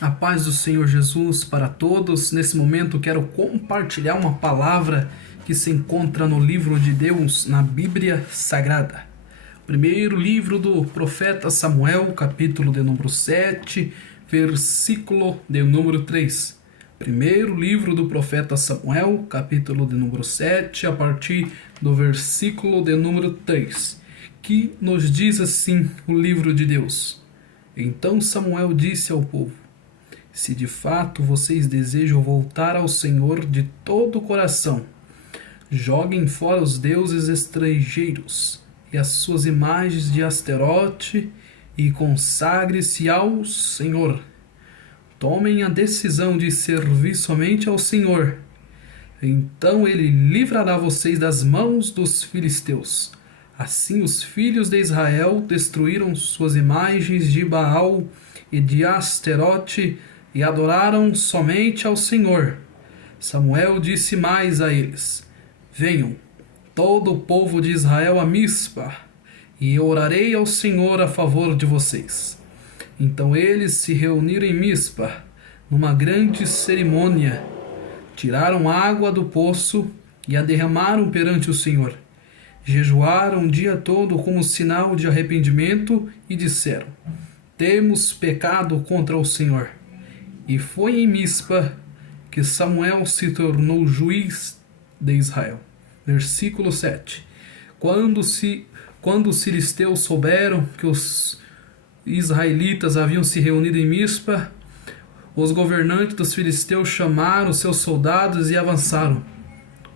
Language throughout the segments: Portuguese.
A paz do Senhor Jesus para todos. Nesse momento quero compartilhar uma palavra que se encontra no livro de Deus, na Bíblia Sagrada. Primeiro livro do profeta Samuel, capítulo de número 7, versículo de número 3. Primeiro livro do profeta Samuel, capítulo de número 7, a partir do versículo de número 3, que nos diz assim o livro de Deus. Então Samuel disse ao povo: se de fato vocês desejam voltar ao Senhor de todo o coração, joguem fora os deuses estrangeiros e as suas imagens de Asterote e consagre-se ao Senhor. Tomem a decisão de servir somente ao Senhor. Então ele livrará vocês das mãos dos filisteus. Assim os filhos de Israel destruíram suas imagens de Baal e de Asterote e adoraram somente ao Senhor. Samuel disse mais a eles: venham, todo o povo de Israel a Mispa, e eu orarei ao Senhor a favor de vocês. Então eles se reuniram em Mispa, numa grande cerimônia. Tiraram água do poço e a derramaram perante o Senhor. Jejuaram o dia todo como sinal de arrependimento e disseram: temos pecado contra o Senhor. E foi em Mispa que Samuel se tornou juiz de Israel. Versículo 7. Quando os filisteus souberam que os israelitas haviam se reunido em Mispa, os governantes dos filisteus chamaram seus soldados e avançaram.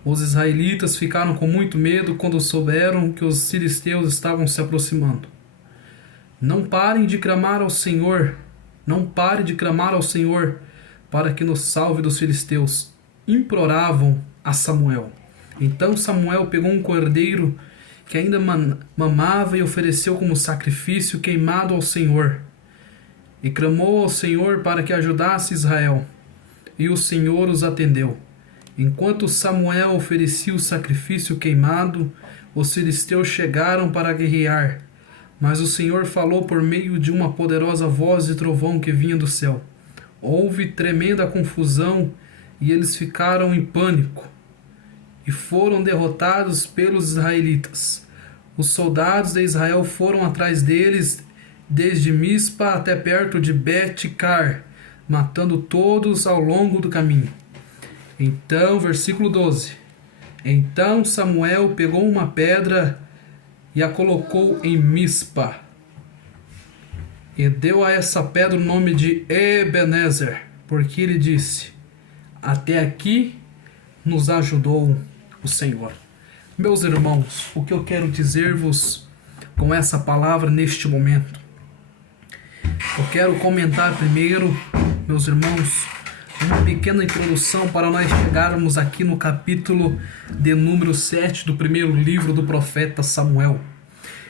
Os israelitas ficaram com muito medo quando souberam que os filisteus estavam se aproximando. Não parem de clamar ao Senhor, não pare de clamar ao Senhor para que nos salve dos filisteus, imploravam a Samuel. Então Samuel pegou um cordeiro que ainda mamava e ofereceu como sacrifício queimado ao Senhor. E clamou ao Senhor para que ajudasse Israel. E o Senhor os atendeu. Enquanto Samuel oferecia o sacrifício queimado, os filisteus chegaram para guerrear. Mas o Senhor falou por meio de uma poderosa voz de trovão que vinha do céu. Houve tremenda confusão e eles ficaram em pânico e foram derrotados pelos israelitas. Os soldados de Israel foram atrás deles desde Mispa até perto de Bet-car, matando todos ao longo do caminho. Então, versículo 12. Então Samuel pegou uma pedra e a colocou em Mispa, e deu a essa pedra o nome de Ebenezer, porque ele disse: até aqui nos ajudou o Senhor. Meus irmãos, o que eu quero dizer-vos com essa palavra neste momento? Eu quero comentar primeiro, meus irmãos, uma pequena introdução para nós chegarmos aqui no capítulo de número 7 do primeiro livro do profeta Samuel.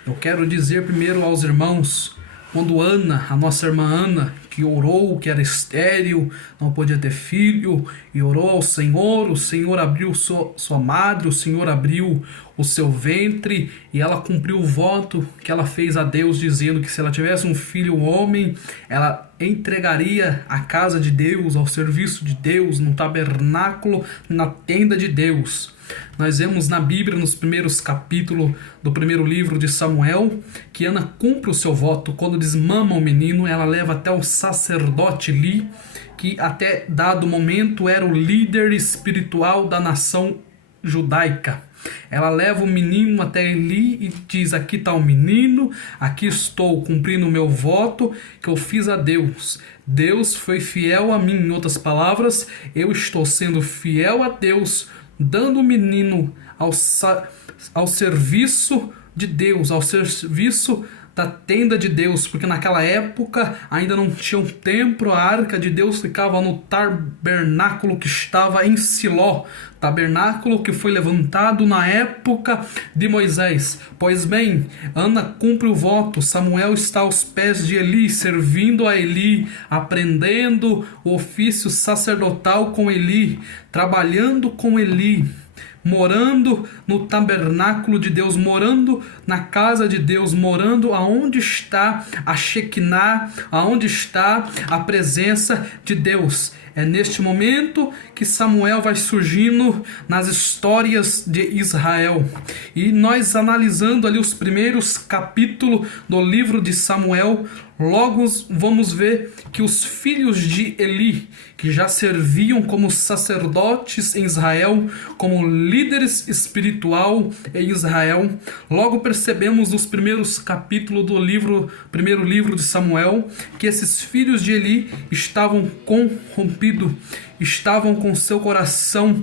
Eu quero dizer primeiro aos irmãos, quando Ana, a nossa irmã Ana, que orou, que era estéril, não podia ter filho, e orou ao Senhor, o Senhor abriu sua madre, o Senhor abriu o seu ventre, e ela cumpriu o voto que ela fez a Deus, dizendo que se ela tivesse um filho homem, ela entregaria a casa de Deus, ao serviço de Deus, no tabernáculo, na tenda de Deus. Nós vemos na Bíblia, nos primeiros capítulos do primeiro livro de Samuel, que Ana cumpre o seu voto. Quando desmama o menino, ela leva até o sacerdote Eli, que até dado momento era o líder espiritual da nação judaica. Ela leva o menino até Eli e diz: aqui está o menino, aqui estou cumprindo o meu voto que eu fiz a Deus. Deus foi fiel a mim. Em outras palavras, eu estou sendo fiel a Deus, dando o menino ao serviço de Deus, ao serviço da tenda de Deus, porque naquela época ainda não tinha um templo, a arca de Deus ficava no tabernáculo que estava em Siló, tabernáculo que foi levantado na época de Moisés. Pois bem, Ana cumpre o voto, Samuel está aos pés de Eli, servindo a Eli, aprendendo o ofício sacerdotal com Eli, trabalhando com Eli. morando no tabernáculo de Deus, morando na casa de Deus, morando aonde está a Shekinah, aonde está a presença de Deus. É neste momento que Samuel vai surgindo nas histórias de Israel. E nós analisando ali os primeiros capítulos do livro de Samuel, logo vamos ver que os filhos de Eli, que já serviam como sacerdotes em Israel, como líderes espiritual em Israel, logo percebemos nos primeiros capítulos do primeiro livro de Samuel, que esses filhos de Eli estavam corrompidos, estavam com seu coração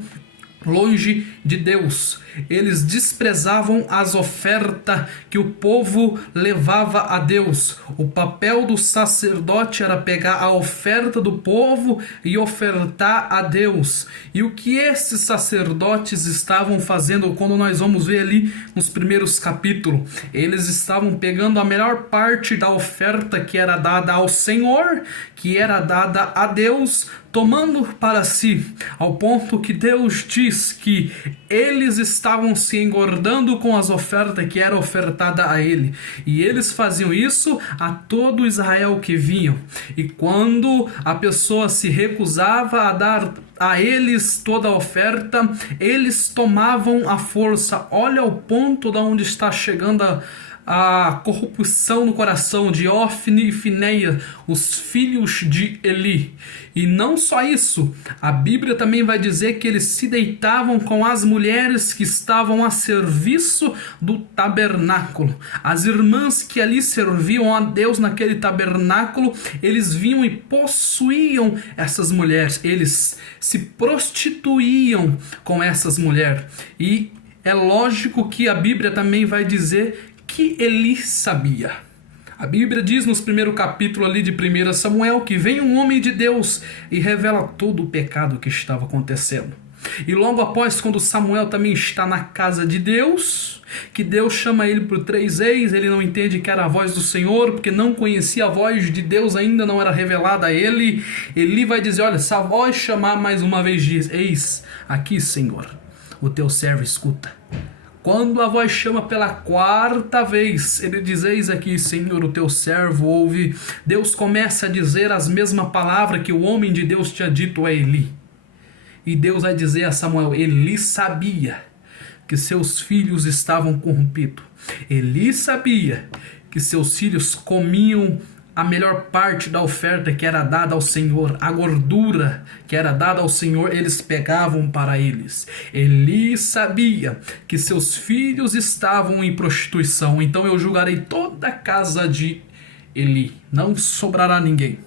longe de Deus. Eles desprezavam as ofertas que o povo levava a Deus. O papel do sacerdote era pegar a oferta do povo e ofertar a Deus. E o que esses sacerdotes estavam fazendo, quando nós vamos ver ali nos primeiros capítulos? Eles estavam pegando a melhor parte da oferta que era dada ao Senhor, que era dada a Deus, tomando para si, ao ponto que Deus diz que eles estavam se engordando com as ofertas que era ofertada a ele. E eles faziam isso a todo Israel que vinham. E quando a pessoa se recusava a dar a eles toda a oferta, eles tomavam a força. Olha o ponto de onde está chegando a corrupção no coração de Ofni e Finéia, os filhos de Eli. E não só isso, a Bíblia também vai dizer que eles se deitavam com as mulheres que estavam a serviço do tabernáculo. As irmãs que ali serviam a Deus naquele tabernáculo, eles vinham e possuíam essas mulheres, eles se prostituíam com essas mulheres. E é lógico que a Bíblia também vai dizer que Eli sabia. A Bíblia diz nos primeiros capítulos ali de 1 Samuel que vem um homem de Deus e revela todo o pecado que estava acontecendo. E logo após, quando Samuel também está na casa de Deus, que Deus chama ele por 3 vezes, ele não entende que era a voz do Senhor, porque não conhecia a voz de Deus, ainda não era revelada a ele. Ele vai dizer, olha, se a voz chamar mais uma vez, diz, eis aqui, Senhor, o teu servo escuta. Quando a voz chama pela 4ª vez, ele diz, eis aqui, Senhor, o teu servo ouve. Deus começa a dizer as mesmas palavras que o homem de Deus tinha dito a Eli. E Deus vai dizer a Samuel, Eli sabia que seus filhos estavam corrompidos. Eli sabia que seus filhos comiam a melhor parte da oferta que era dada ao Senhor, a gordura que era dada ao Senhor, eles pegavam para eles. Eli sabia que seus filhos estavam em prostituição, então eu julgarei toda a casa de Eli, não sobrará ninguém.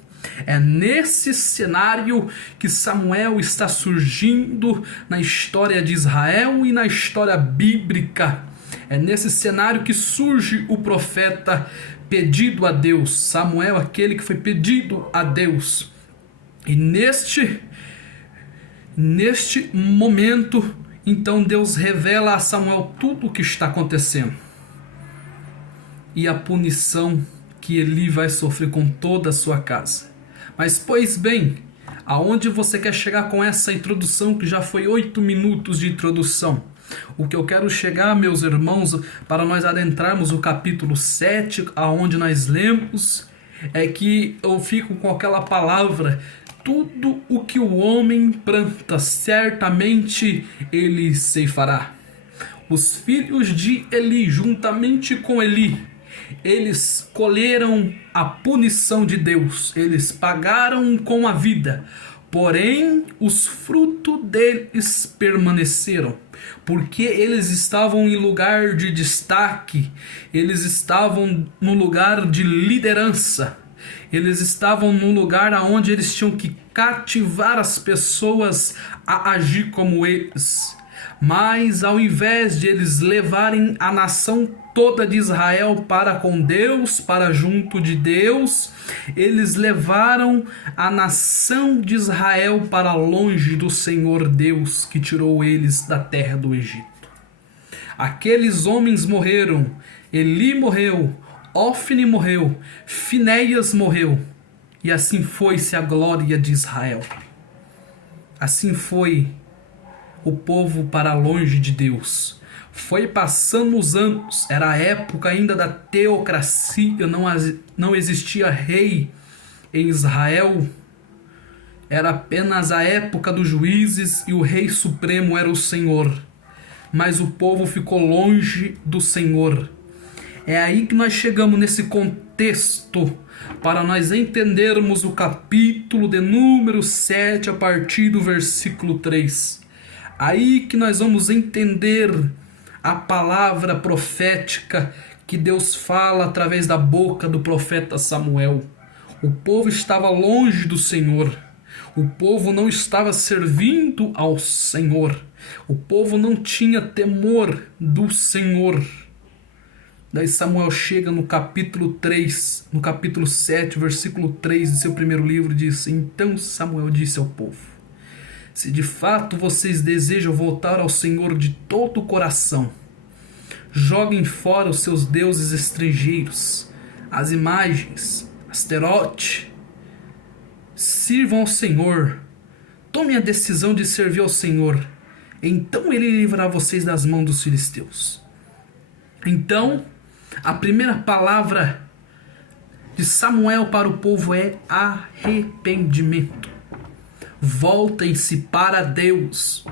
É nesse cenário que Samuel está surgindo na história de Israel e na história bíblica. É nesse cenário que surge o profeta pedido a Deus, Samuel, aquele que foi pedido a Deus. E neste momento, então Deus revela a Samuel tudo o que está acontecendo e a punição que Eli vai sofrer com toda a sua casa. Mas pois bem, aonde você quer chegar com essa introdução que já foi 8 minutos de introdução? O que eu quero chegar, meus irmãos, para nós adentrarmos o capítulo 7, aonde nós lemos, é que eu fico com aquela palavra, tudo o que o homem planta, certamente ele ceifará. Os filhos de Eli, juntamente com Eli, eles colheram a punição de Deus, eles pagaram com a vida, porém os frutos deles permaneceram, porque eles estavam em lugar de destaque, eles estavam no lugar de liderança, eles estavam num lugar onde eles tinham que cativar as pessoas a agir como eles. Mas ao invés de eles levarem a nação toda de Israel para com Deus, para junto de Deus, eles levaram a nação de Israel para longe do Senhor Deus que tirou eles da terra do Egito. Aqueles homens morreram, Eli morreu, Ofni morreu, Finéias morreu, e assim foi-se a glória de Israel. Assim foi o povo para longe de Deus. Foi passando os anos, era a época ainda da teocracia, não existia rei em Israel. Era apenas a época dos juízes e o rei supremo era o Senhor. Mas o povo ficou longe do Senhor. É aí que nós chegamos nesse contexto para nós entendermos o capítulo de número 7 a partir do versículo 3. Aí que nós vamos entender a palavra profética que Deus fala através da boca do profeta Samuel. O povo estava longe do Senhor. O povo não estava servindo ao Senhor. O povo não tinha temor do Senhor. Daí Samuel chega no capítulo 3, no capítulo 7, versículo 3 de seu primeiro livro, diz: Então Samuel disse ao povo: Se de fato vocês desejam voltar ao Senhor de todo o coração, joguem fora os seus deuses estrangeiros, as imagens, Asterote, sirvam ao Senhor, tomem a decisão de servir ao Senhor, então ele livrará vocês das mãos dos filisteus. Então, a primeira palavra de Samuel para o povo é arrependimento. Voltem-se para Deus.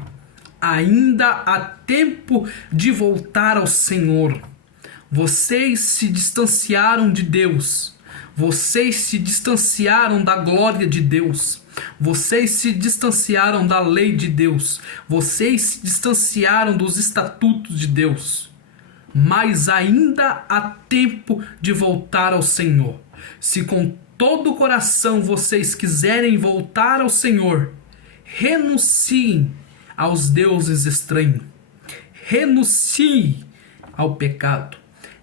Ainda há tempo de voltar ao Senhor. Vocês se distanciaram de Deus. Vocês se distanciaram da glória de Deus. Vocês se distanciaram da lei de Deus. Vocês se distanciaram dos estatutos de Deus. Mas ainda há tempo de voltar ao Senhor. Se com todo o coração vocês quiserem voltar ao Senhor, renunciem aos deuses estranhos. Renuncie ao pecado.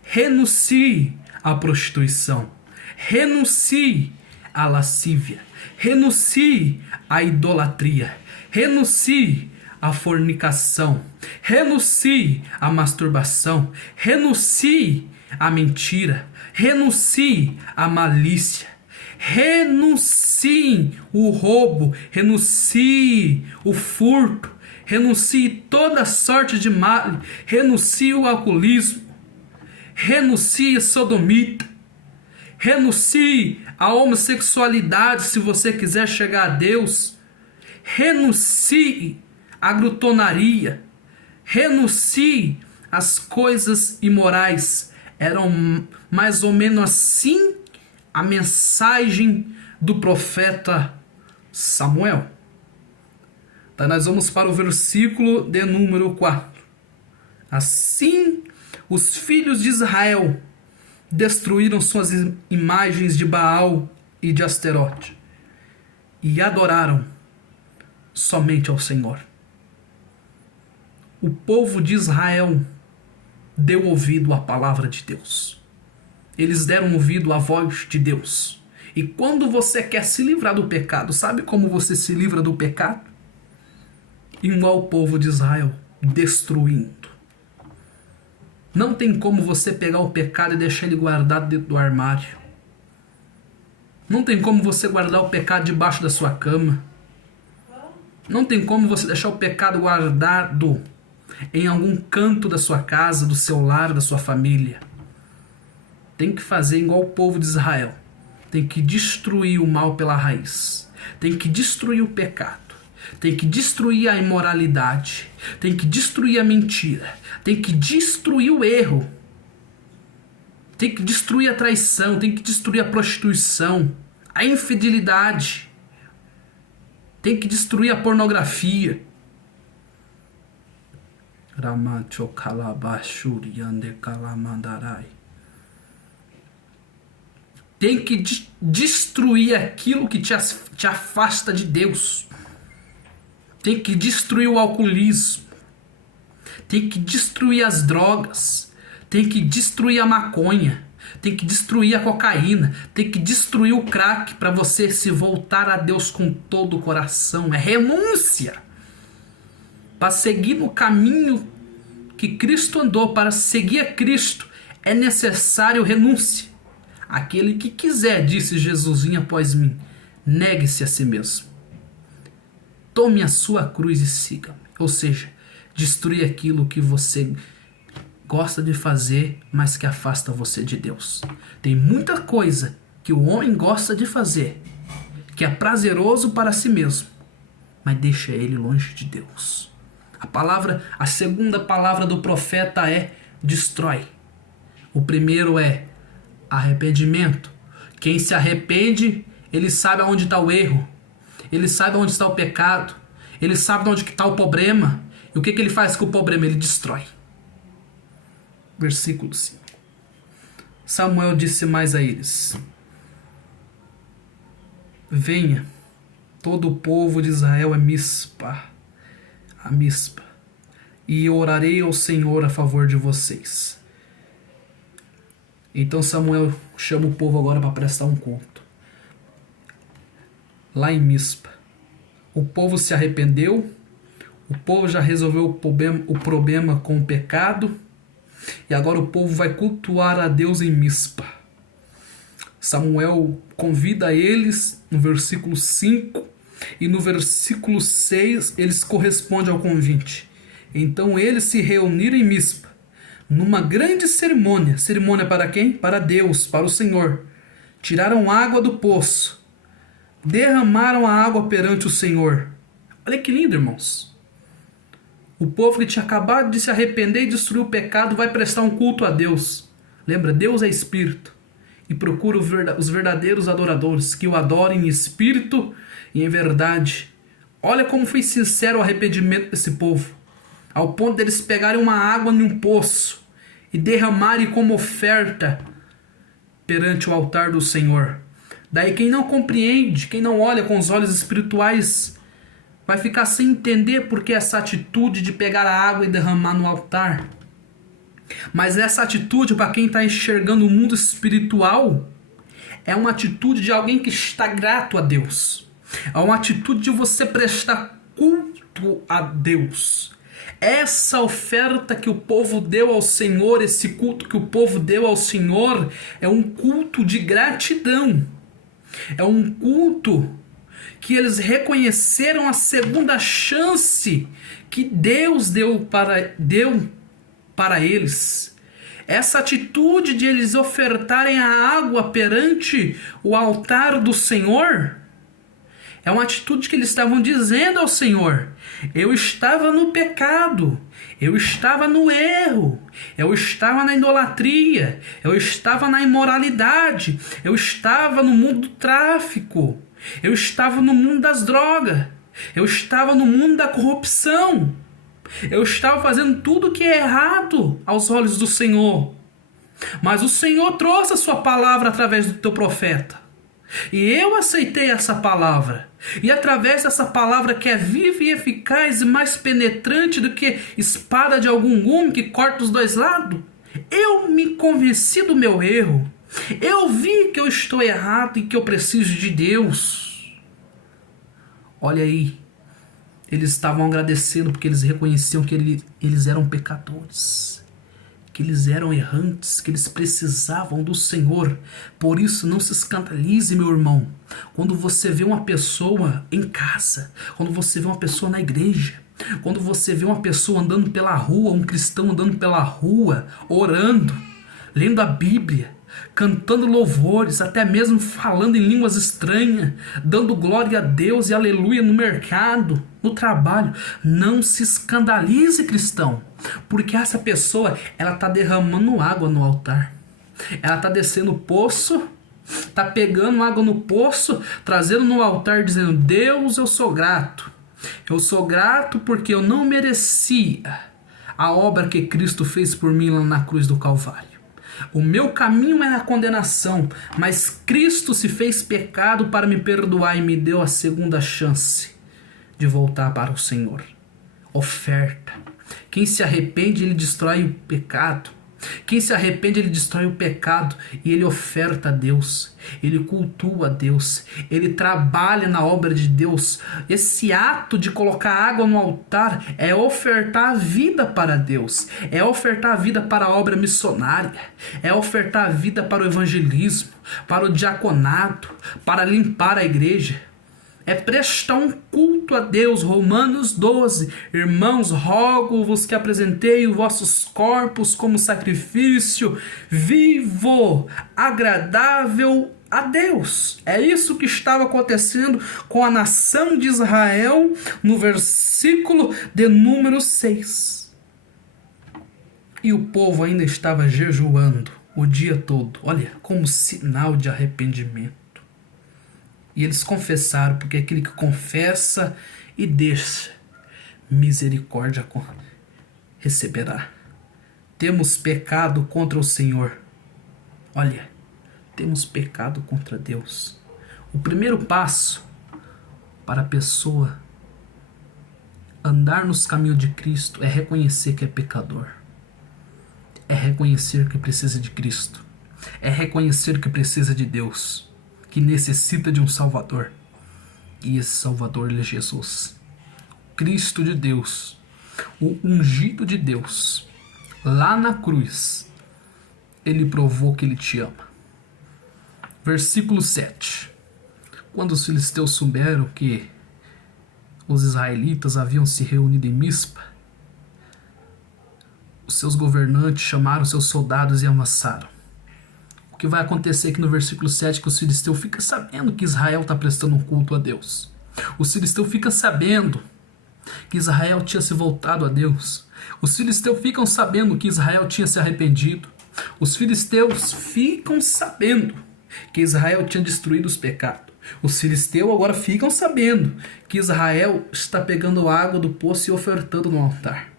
Renuncie à prostituição. Renuncie à lascívia. Renuncie à idolatria. Renuncie à fornicação. Renuncie à masturbação. Renuncie à mentira. Renuncie à malícia. Renuncie o roubo. Renuncie o furto. Renuncie toda sorte de mal. Renuncie o alcoolismo. Renuncie a sodomita. Renuncie à homossexualidade se você quiser chegar a Deus. Renuncie à glutonaria. Renuncie às coisas imorais. Eram mais ou menos assim a mensagem do profeta Samuel. Então nós vamos para o versículo de número 4. Assim, os filhos de Israel destruíram suas imagens de Baal e de Asterote e adoraram somente ao Senhor. O povo de Israel deu ouvido à palavra de Deus. Eles deram ouvido à voz de Deus. E quando você quer se livrar do pecado, sabe como você se livra do pecado? Igual o povo de Israel, destruindo. Não tem como você pegar o pecado e deixar ele guardado dentro do armário. Não tem como você guardar o pecado debaixo da sua cama. Não tem como você deixar o pecado guardado em algum canto da sua casa, do seu lar, da sua família. Tem que fazer igual o povo de Israel. Tem que destruir o mal pela raiz. Tem que destruir o pecado. Tem que destruir a imoralidade. Tem que destruir a mentira. Tem que destruir o erro. Tem que destruir a traição. Tem que destruir a prostituição. A infidelidade. Tem que destruir a pornografia. Tem que destruir aquilo que te afasta de Deus. Tem que destruir o alcoolismo. Tem que destruir as drogas. Tem que destruir a maconha. Tem que destruir a cocaína. Tem que destruir o crack para você se voltar a Deus com todo o coração. É renúncia. Para seguir no caminho que Cristo andou, para seguir a Cristo, é necessário renúncia. Aquele que quiser, disse Jesus, vem após mim, negue-se a si mesmo. Tome a sua cruz e siga-me. Ou seja, destruir aquilo que você gosta de fazer, mas que afasta você de Deus. Tem muita coisa que o homem gosta de fazer, que é prazeroso para si mesmo, mas deixa ele longe de Deus. A segunda palavra do profeta é destrói. O primeiro é arrependimento. Quem se arrepende, ele sabe aonde está o erro, ele sabe onde está o pecado, ele sabe onde está o problema. E o que ele faz com o problema? Ele destrói. Versículo 5. Samuel disse mais a eles: venha, todo o povo de Israel a Mispa, e orarei ao Senhor a favor de vocês. Então Samuel chama o povo agora para prestar um culto. Lá em Mispa, o povo se arrependeu, o povo já resolveu o problema com o pecado, e agora o povo vai cultuar a Deus em Mispa. Samuel convida eles no versículo 5, e no versículo 6 eles correspondem ao convite. Então eles se reuniram em Mispa, numa grande cerimônia. Cerimônia para quem? Para Deus, para o Senhor. Tiraram água do poço, derramaram a água perante o Senhor. Olha que lindo, irmãos. O povo que tinha acabado de se arrepender e destruir o pecado vai prestar um culto a Deus. Lembra, Deus é espírito e procura os verdadeiros adoradores que o adorem em espírito e em verdade. Olha como foi sincero o arrependimento desse povo, ao ponto deles pegarem uma água em um poço e derramarem como oferta perante o altar do Senhor. Daí quem não compreende, quem não olha com os olhos espirituais, vai ficar sem entender porque essa atitude de pegar a água e derramar no altar. Mas essa atitude, para quem está enxergando o mundo espiritual, é uma atitude de alguém que está grato a Deus. É uma atitude de você prestar culto a Deus. Essa oferta que o povo deu ao Senhor, esse culto que o povo deu ao Senhor, é um culto de gratidão. É um culto que eles reconheceram a segunda chance que Deus deu para eles. Essa atitude de eles ofertarem a água perante o altar do Senhor é uma atitude que eles estavam dizendo ao Senhor: eu estava no pecado, eu estava no erro, eu estava na idolatria, eu estava na imoralidade, eu estava no mundo do tráfico, eu estava no mundo das drogas, eu estava no mundo da corrupção, eu estava fazendo tudo que é errado aos olhos do Senhor. Mas o Senhor trouxe a sua palavra através do teu profeta. E eu aceitei essa palavra. E através dessa palavra que é viva e eficaz e mais penetrante do que espada de algum gume que corta os dois lados, eu me convenci do meu erro. Eu vi que eu estou errado e que eu preciso de Deus. Olha aí, eles estavam agradecendo porque eles reconheciam que eles eram pecadores, que eles eram errantes, que eles precisavam do Senhor. Por isso não se escandalize, meu irmão, quando você vê uma pessoa em casa, quando você vê uma pessoa na igreja, quando você vê uma pessoa andando pela rua, um cristão andando pela rua, orando, lendo a Bíblia, cantando louvores, até mesmo falando em línguas estranhas, dando glória a Deus e aleluia no mercado, no trabalho. Não se escandalize, cristão, porque essa pessoa, ela está derramando água no altar, ela está descendo o poço, está pegando água no poço, trazendo no altar, dizendo: Deus, eu sou grato porque eu não merecia a obra que Cristo fez por mim lá na cruz do Calvário. O meu caminho é a condenação, mas Cristo se fez pecado para me perdoar e me deu a segunda chance de voltar para o Senhor. Oferta. Quem se arrepende, ele destrói o pecado. Quem se arrepende, ele destrói o pecado e ele oferta a Deus, ele cultua a Deus, ele trabalha na obra de Deus. Esse ato de colocar água no altar é ofertar a vida para Deus, é ofertar a vida para a obra missionária, é ofertar a vida para o evangelismo, para o diaconato, para limpar a igreja. é prestar um culto a Deus. Romanos 12. Irmãos, rogo-vos que apresentei os vossos corpos como sacrifício vivo, agradável a Deus. É isso que estava acontecendo com a nação de Israel no versículo de número 6. E o povo ainda estava jejuando o dia todo, olha, como sinal de arrependimento. E eles confessaram, porque aquele que confessa e deixa, misericórdia receberá. Temos pecado contra o Senhor. Olha, temos pecado contra Deus. O primeiro passo para a pessoa andar nos caminhos de Cristo é reconhecer que é pecador. É reconhecer que precisa de Cristo. É reconhecer que precisa de Deus, que necessita de um Salvador. E esse Salvador, ele é Jesus, Cristo de Deus, o ungido de Deus. Lá na cruz, ele provou que ele te ama. Versículo 7. Quando os filisteus souberam que os israelitas haviam se reunido em Mispa, os seus governantes chamaram seus soldados e avançaram. O que vai acontecer aqui no versículo 7 é que os filisteus ficam sabendo que Israel está prestando um culto a Deus. Os filisteus ficam sabendo que Israel tinha se voltado a Deus. Os filisteus ficam sabendo que Israel tinha se arrependido. Os filisteus ficam sabendo que Israel tinha destruído os pecados. Os filisteus agora ficam sabendo que Israel está pegando água do poço e ofertando no altar.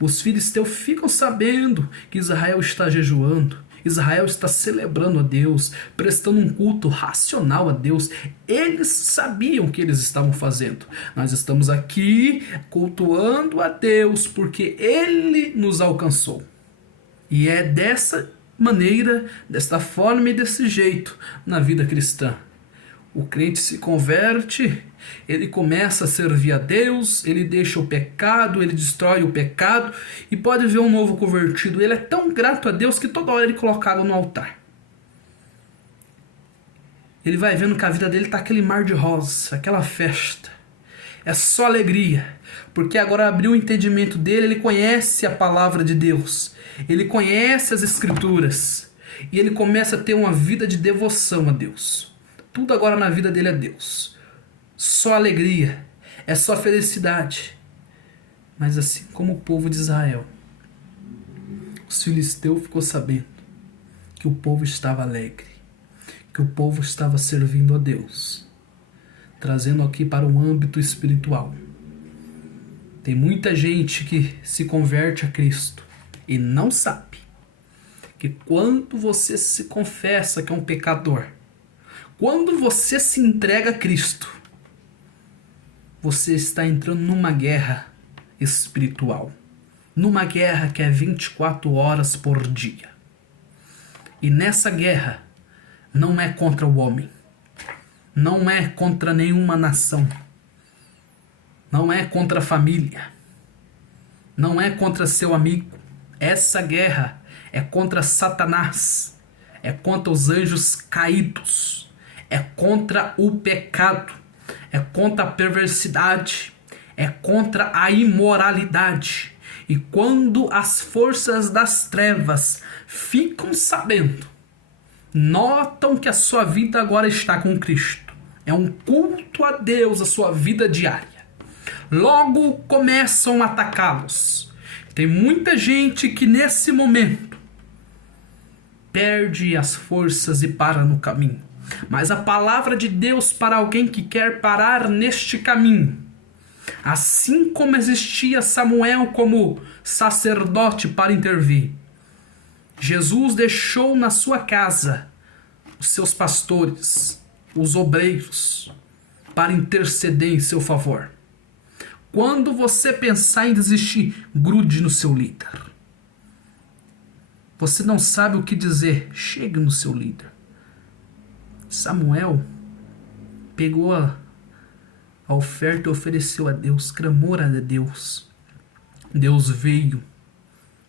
Os filisteus ficam sabendo que Israel está jejuando. Israel está celebrando a Deus, prestando um culto racional a Deus. Eles sabiam o que eles estavam fazendo. Nós estamos aqui cultuando a Deus porque Ele nos alcançou. E é dessa maneira, desta forma e desse jeito na vida cristã. O crente se converte, ele começa a servir a Deus, ele deixa o pecado, ele destrói o pecado e pode ver um novo convertido. Ele é tão grato a Deus que toda hora ele coloca água no altar. Ele vai vendo que a vida dele está aquele mar de rosas, aquela festa. É só alegria, porque agora abriu o entendimento dele, ele conhece a palavra de Deus, ele conhece as escrituras e ele começa a ter uma vida de devoção a Deus. Tudo agora na vida dele é Deus. Só alegria. É só felicidade. Mas assim como o povo de Israel, os filisteus ficou sabendo que o povo estava alegre, que o povo estava servindo a Deus. Trazendo aqui para um âmbito espiritual. Tem muita gente que se converte a Cristo e não sabe que quando você se confessa que é um pecador, quando você se entrega a Cristo, você está entrando numa guerra espiritual. Numa guerra que é 24 horas por dia. E nessa guerra não é contra o homem. Não é contra nenhuma nação. Não é contra a família. Não é contra seu amigo. Essa guerra é contra Satanás. É contra os anjos caídos. É contra o pecado, é contra a perversidade, é contra a imoralidade. E quando as forças das trevas ficam sabendo, notam que a sua vida agora está com Cristo, é um culto a Deus a sua vida diária, logo começam a atacá-los. Tem muita gente que nesse momento perde as forças e para no caminho. Mas a palavra de Deus para alguém que quer parar neste caminho, assim como existia Samuel como sacerdote para intervir, Jesus deixou na sua casa os seus pastores, os obreiros, para interceder em seu favor. Quando você pensar em desistir, grude no seu líder. Você não sabe o que dizer, chegue no seu líder. Samuel pegou a oferta e ofereceu a Deus, clamou a Deus. Deus veio,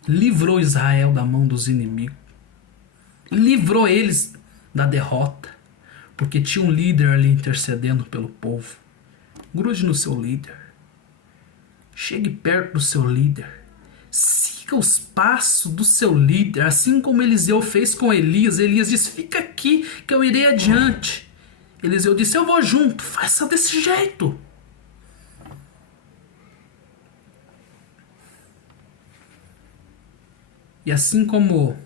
livrou Israel da mão dos inimigos, livrou eles da derrota, porque tinha um líder ali intercedendo pelo povo. Grude no seu líder. Chegue perto do seu líder. Siga os passos do seu líder, assim como Eliseu fez com Elias. Elias disse: fica aqui que eu irei adiante. Eliseu disse: eu vou junto. Faça desse jeito. E assim como,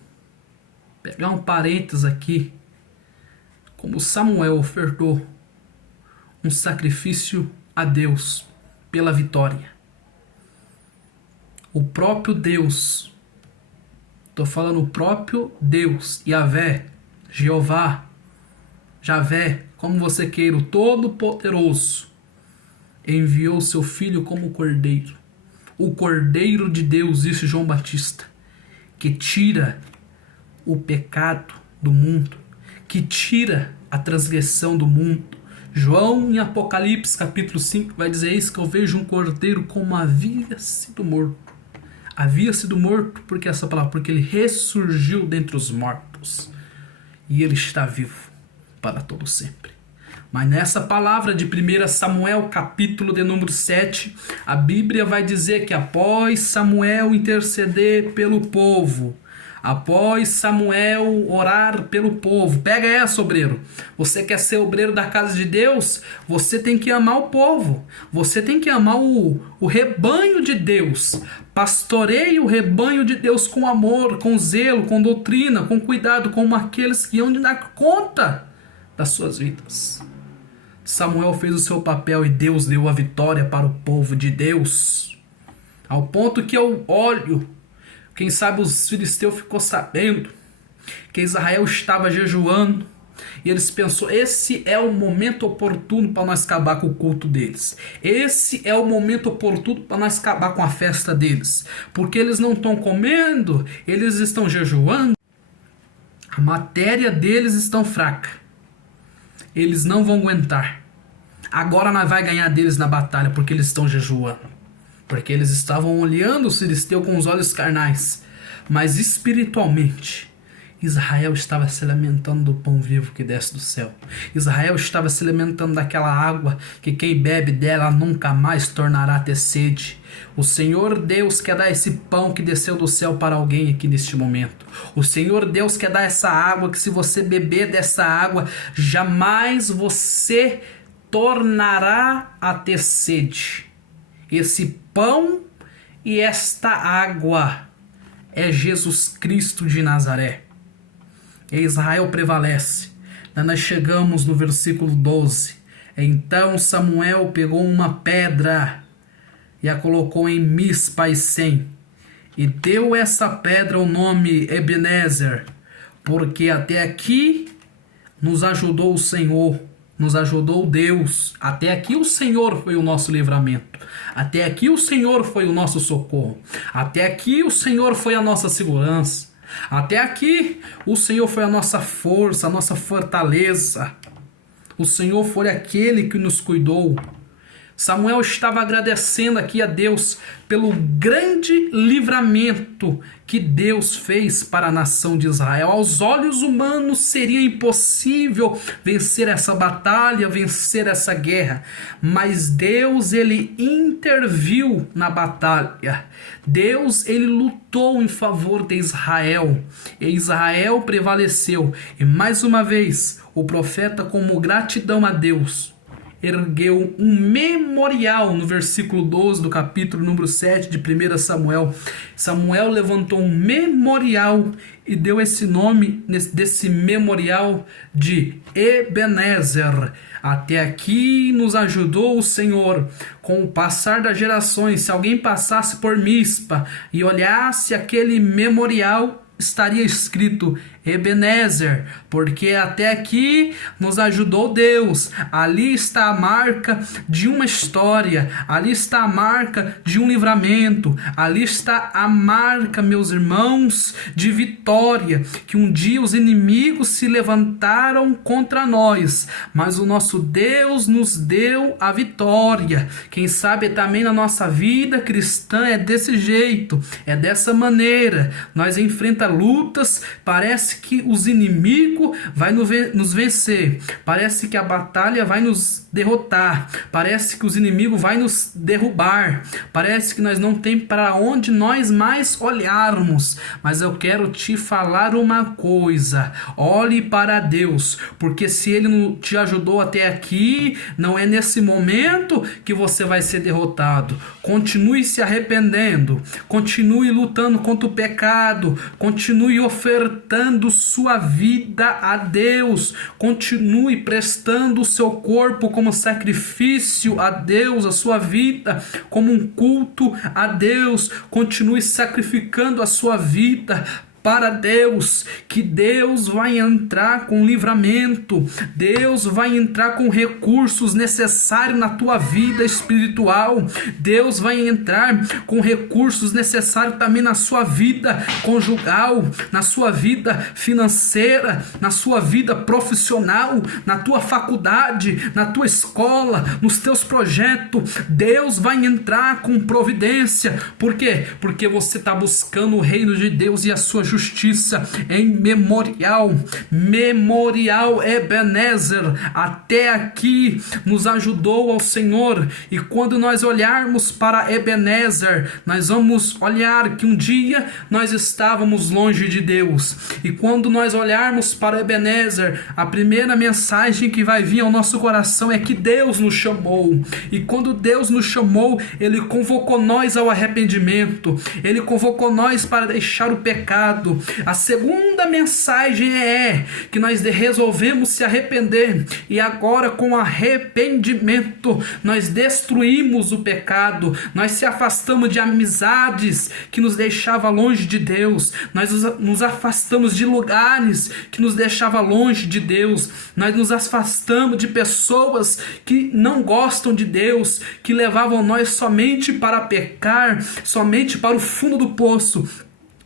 pegar um parênteses aqui, como Samuel ofertou um sacrifício a Deus pela vitória. O próprio Deus, estou falando o próprio Deus, Yahvé, Jeová, Javé, como você queira, o Todo-Poderoso, enviou seu Filho como Cordeiro. O Cordeiro de Deus, disse João Batista, que tira o pecado do mundo, que tira a transgressão do mundo. João, em Apocalipse capítulo 5, vai dizer: eis que eu vejo um cordeiro como havia sido morto. Havia sido morto, porque essa palavra, porque ele ressurgiu dentre os mortos. E ele está vivo para todo sempre. Mas nessa palavra de 1 Samuel, capítulo de número 7, a Bíblia vai dizer que após Samuel interceder pelo povo, após Samuel orar pelo povo, pega essa, obreiro. Você quer ser obreiro da casa de Deus? Você tem que amar o povo. Você tem que amar o rebanho de Deus. Pastoreie o rebanho de Deus com amor, com zelo, com doutrina, com cuidado, como aqueles que hão de dar conta das suas vidas. Samuel fez o seu papel e Deus deu a vitória para o povo de Deus. Ao ponto que eu olho, quem sabe os filisteus ficou sabendo que Israel estava jejuando. E eles pensou: esse é o momento oportuno para nós acabar com o culto deles. Esse é o momento oportuno para nós acabar com a festa deles. Porque eles não estão comendo, eles estão jejuando. A matéria deles está fraca. Eles não vão aguentar. Agora nós vamos ganhar deles na batalha, porque eles estão jejuando. Porque eles estavam olhando os filisteus com os olhos carnais. Mas espiritualmente, Israel estava se alimentando do pão vivo que desce do céu. Israel estava se alimentando daquela água que quem bebe dela nunca mais tornará a ter sede. O Senhor Deus quer dar esse pão que desceu do céu para alguém aqui neste momento. O Senhor Deus quer dar essa água que, se você beber dessa água, jamais você tornará a ter sede. Esse pão e esta água é Jesus Cristo de Nazaré. E Israel prevalece. Nós chegamos no versículo 12. Então Samuel pegou uma pedra e a colocou em Mispa e Sem, e deu essa pedra o nome Ebenezer, porque até aqui nos ajudou o Senhor, nos ajudou Deus. Até aqui o Senhor foi o nosso livramento. Até aqui o Senhor foi o nosso socorro. Até aqui o Senhor foi a nossa segurança. Até aqui o Senhor foi a nossa força, a nossa fortaleza. O Senhor foi aquele que nos cuidou. Samuel estava agradecendo aqui a Deus pelo grande livramento que Deus fez para a nação de Israel. Aos olhos humanos seria impossível vencer essa batalha, vencer essa guerra, mas Deus, ele interviu na batalha. Deus, ele lutou em favor de Israel, e Israel prevaleceu. E mais uma vez, o profeta, como gratidão a Deus, ergueu um memorial no versículo 12 do capítulo número 7 de 1 Samuel. Samuel levantou um memorial e deu esse nome desse memorial de Ebenezer. Até aqui nos ajudou o Senhor. Com o passar das gerações, se alguém passasse por Mispa e olhasse aquele memorial, estaria escrito Ebenezer, porque até aqui nos ajudou Deus. Ali está a marca de uma história, ali está a marca de um livramento, ali está a marca, meus irmãos, de vitória, que um dia os inimigos se levantaram contra nós, mas o nosso Deus nos deu a vitória. Quem sabe também na nossa vida cristã é desse jeito, é dessa maneira. Nós enfrentamos lutas, parece Parece que os inimigos vai nos vencer. Parece que a batalha vai nos derrotar. Parece que os inimigos vai nos derrubar. Parece que nós não tem para onde nós mais olharmos. Mas eu quero te falar uma coisa. Olhe para Deus, porque se Ele não te ajudou até aqui, não é nesse momento que você vai ser derrotado. Continue se arrependendo. Continue lutando contra o pecado. Continue ofertando sua vida a Deus. Continue prestando o seu corpo como sacrifício a Deus, a sua vida como um culto a Deus. Continue sacrificando a sua vida para Deus, que Deus vai entrar com livramento, Deus vai entrar com recursos necessários na tua vida espiritual, Deus vai entrar com recursos necessários também na sua vida conjugal, na sua vida financeira, na sua vida profissional, na tua faculdade, na tua escola, nos teus projetos. Deus vai entrar com providência. Por quê? Porque você está buscando o reino de Deus e a sua justiça em memorial Ebenezer. Até aqui nos ajudou ao Senhor, e quando nós olharmos para Ebenezer, nós vamos olhar que um dia nós estávamos longe de Deus, e quando nós olharmos para Ebenezer, a primeira mensagem que vai vir ao nosso coração é que Deus nos chamou, e quando Deus nos chamou, Ele convocou nós ao arrependimento, Ele convocou nós para deixar o pecado. A segunda mensagem é que nós resolvemos se arrepender, e agora com arrependimento nós destruímos o pecado, nós se afastamos de amizades que nos deixavam longe de Deus, nós nos afastamos de lugares que nos deixavam longe de Deus, nós nos afastamos de pessoas que não gostam de Deus, que levavam nós somente para pecar, somente para o fundo do poço.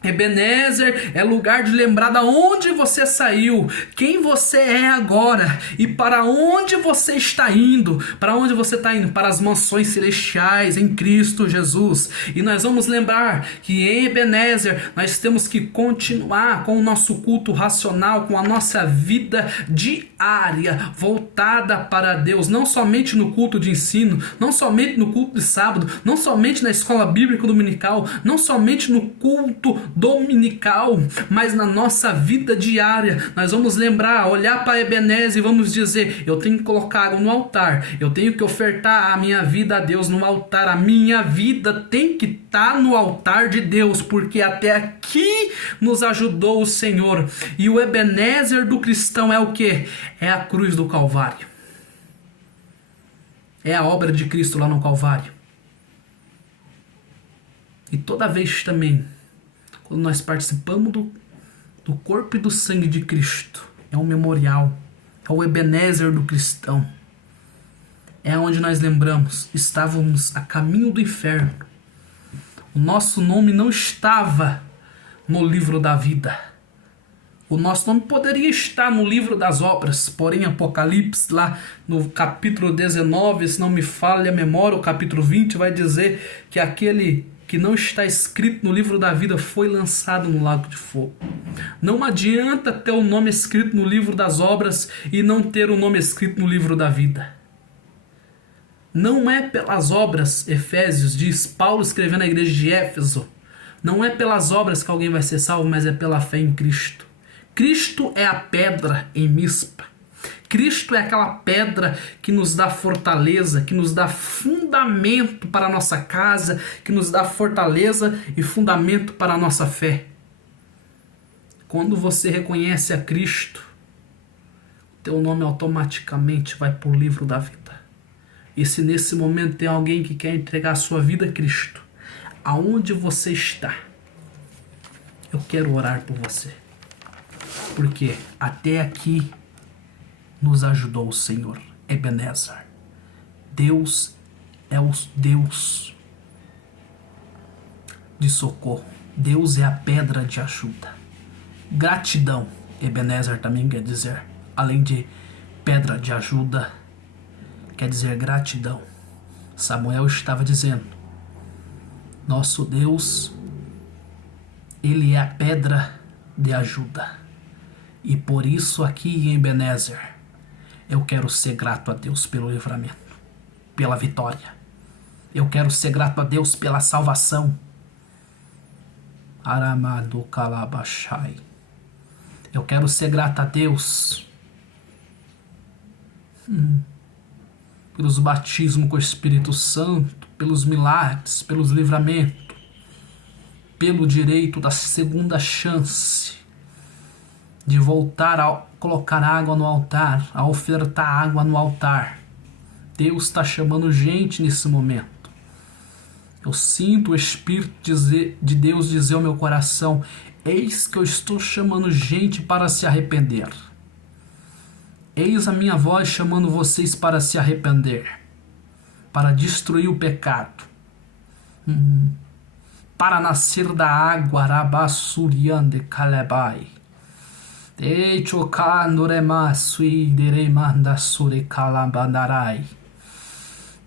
Ebenezer é lugar de lembrar da onde você saiu, quem você é agora e para onde você está indo. Para onde você está indo? Para as mansões celestiais em Cristo Jesus. E nós vamos lembrar que em Ebenezer nós temos que continuar com o nosso culto racional, com a nossa vida diária voltada para Deus, não somente no culto de ensino, não somente no culto de sábado, não somente na escola bíblica dominical, não somente no culto dominical, mas na nossa vida diária. Nós vamos lembrar, olhar para Ebenezer e vamos dizer: eu tenho que colocar no altar, eu tenho que ofertar a minha vida a Deus no altar, a minha vida tem que estar no altar de Deus, porque até aqui nos ajudou o Senhor. E o Ebenezer do cristão é o que? É a cruz do Calvário, é a obra de Cristo lá no Calvário. E toda vez também quando nós participamos do corpo e do sangue de Cristo, é um memorial, é o Ebenezer do cristão. É onde nós lembramos, estávamos a caminho do inferno. O nosso nome não estava no livro da vida. O nosso nome poderia estar no livro das obras, porém Apocalipse, lá no capítulo 19, se não me falha a memória, o capítulo 20 vai dizer que aquele que não está escrito no livro da vida foi lançado no lago de fogo. Não adianta ter o nome escrito no livro das obras e não ter o nome escrito no livro da vida. Não é pelas obras, Efésios diz, Paulo escrevendo à igreja de Éfeso, não é pelas obras que alguém vai ser salvo, mas é pela fé em Cristo. Cristo é a pedra em Mispa. Cristo é aquela pedra que nos dá fortaleza, que nos dá fundamento para a nossa casa, que nos dá fortaleza e fundamento para a nossa fé. Quando você reconhece a Cristo, teu nome automaticamente vai para o livro da vida. E se nesse momento tem alguém que quer entregar a sua vida a Cristo, aonde você está, eu quero orar por você. Porque até aqui nos ajudou o Senhor, Ebenezer. Deus é o Deus de socorro. Deus é a pedra de ajuda. Gratidão, Ebenezer também quer dizer. Além de pedra de ajuda, quer dizer gratidão. Samuel estava dizendo: nosso Deus, Ele é a pedra de ajuda. E por isso aqui em Ebenezer, eu quero ser grato a Deus pelo livramento, pela vitória. Eu quero ser grato a Deus pela salvação. Aramado Kalabashai. Eu quero ser grato a Deus pelos batismos com o Espírito Santo, pelos milagres, pelos livramentos, pelo direito da segunda chance de voltar a colocar água no altar, a ofertar água no altar. Deus está chamando gente nesse momento. Eu sinto o Espírito de Deus dizer ao meu coração: eis que eu estou chamando gente para se arrepender. Eis a minha voz chamando vocês para se arrepender, para destruir o pecado, para nascer da água, Rabassuriande Kalebai.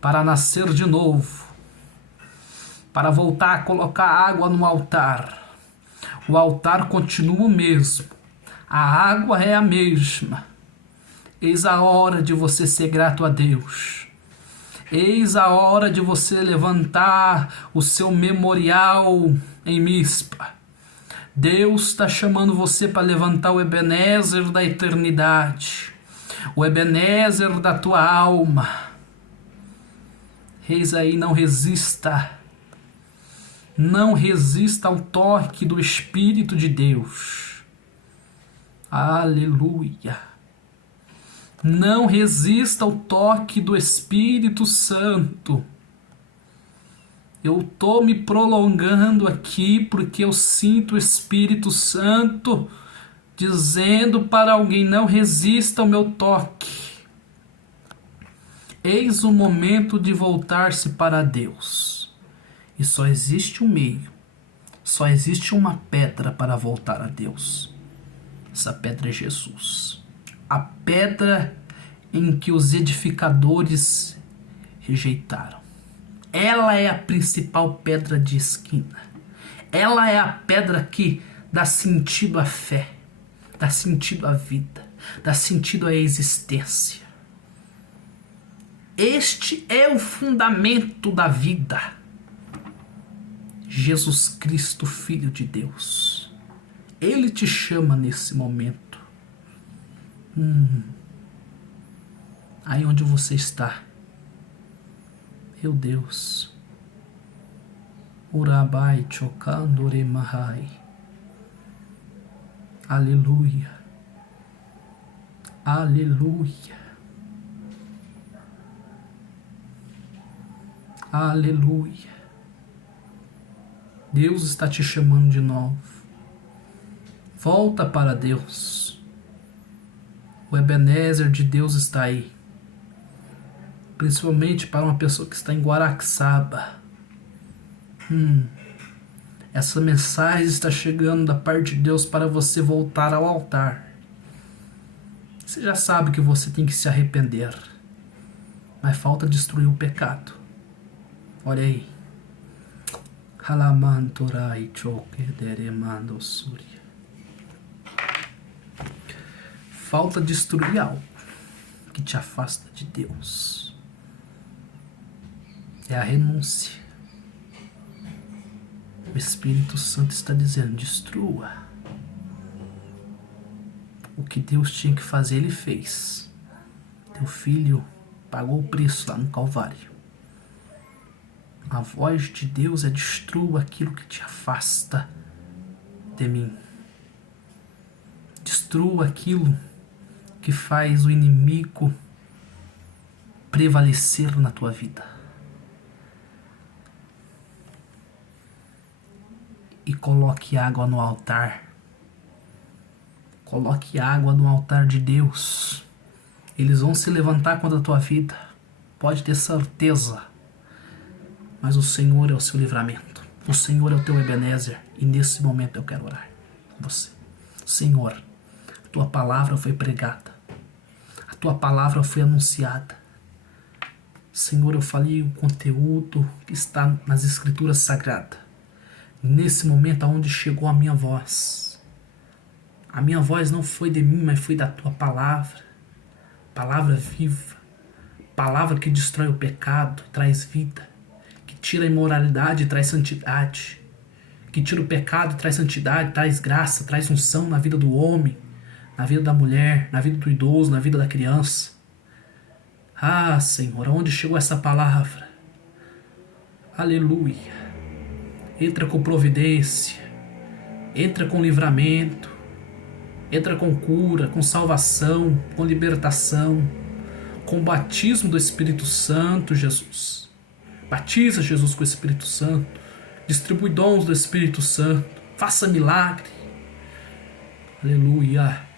Para nascer de novo, para voltar a colocar água no altar. O altar continua o mesmo, a água é a mesma. Eis a hora de você ser grato a Deus. Eis a hora de você levantar o seu memorial em Mispa. Deus está chamando você para levantar o Ebenezer da eternidade, o Ebenezer da tua alma. Eis aí, não resista. Não resista ao toque do Espírito de Deus. Aleluia. Não resista ao toque do Espírito Santo. Eu estou me prolongando aqui porque eu sinto o Espírito Santo dizendo para alguém: não resista ao meu toque. Eis o momento de voltar-se para Deus. E só existe um meio, só existe uma pedra para voltar a Deus. Essa pedra é Jesus. A pedra em que os edificadores rejeitaram. Ela é a principal pedra de esquina. Ela é a pedra que dá sentido à fé, dá sentido à vida, dá sentido à existência. Este é o fundamento da vida. Jesus Cristo, Filho de Deus. Ele te chama nesse momento. Aí onde você está. Meu Deus. Urabai chokandore mahai. Aleluia. Aleluia. Aleluia. Deus está te chamando de novo. Volta para Deus. O Ebenezer de Deus está aí. Principalmente para uma pessoa que está em Guaraxaba. Essa mensagem está chegando da parte de Deus para você voltar ao altar. Você já sabe que você tem que se arrepender, mas falta destruir o pecado. Olha aí. Halamanturai chokeremando surya. Falta destruir algo que te afasta de Deus. É a renúncia. O Espírito Santo está dizendo: destrua. O que Deus tinha que fazer, Ele fez. Teu filho pagou o preço lá no Calvário. A voz de Deus é: destrua aquilo que te afasta de mim. Destrua aquilo que faz o inimigo prevalecer na tua vida. E coloque água no altar. Coloque água no altar de Deus. Eles vão se levantar contra a tua vida. Pode ter certeza. Mas o Senhor é o seu livramento. O Senhor é o teu Ebenezer. E nesse momento eu quero orar com você. Senhor, a tua palavra foi pregada. A tua palavra foi anunciada. Senhor, eu falei o conteúdo que está nas Escrituras Sagradas. Nesse momento aonde chegou a minha voz, A minha voz não foi de mim, mas foi da tua palavra. Palavra viva. Palavra que destrói o pecado, traz vida. Que tira a imoralidade e traz santidade. Que tira o pecado, traz santidade, traz graça, traz unção na vida do homem, na vida da mulher, na vida do idoso, na vida da criança. Ah, Senhor, aonde chegou essa palavra? Aleluia. Entra com providência, entra com livramento, entra com cura, com salvação, com libertação, com batismo do Espírito Santo, Jesus. Batiza Jesus com o Espírito Santo, distribui dons do Espírito Santo, faça milagre. Aleluia.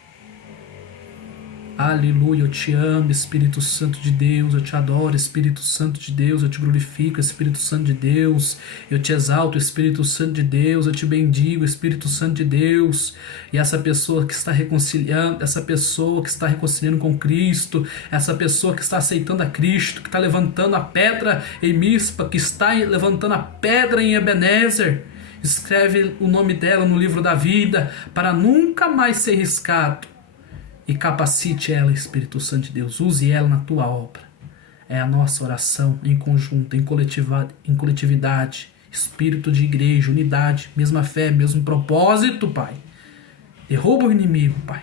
Aleluia, eu te amo, Espírito Santo de Deus, eu te adoro, Espírito Santo de Deus, eu te glorifico, Espírito Santo de Deus, eu te exalto, Espírito Santo de Deus, eu te bendigo, Espírito Santo de Deus. E essa pessoa que está reconciliando, essa pessoa que está reconciliando com Cristo, essa pessoa que está aceitando a Cristo, que está levantando a pedra em Mispa, que está levantando a pedra em Ebenezer, escreve o nome dela no livro da vida, para nunca mais ser riscado. E capacite ela, Espírito Santo de Deus. Use ela na tua obra. É a nossa oração em conjunto, em coletividade. Espírito de igreja, unidade, mesma fé, mesmo propósito, Pai. Derruba o inimigo, Pai.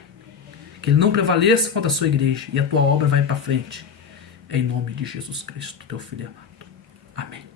Que ele não prevaleça contra a sua igreja. E a tua obra vai para frente. Em nome de Jesus Cristo, teu Filho amado. Amém.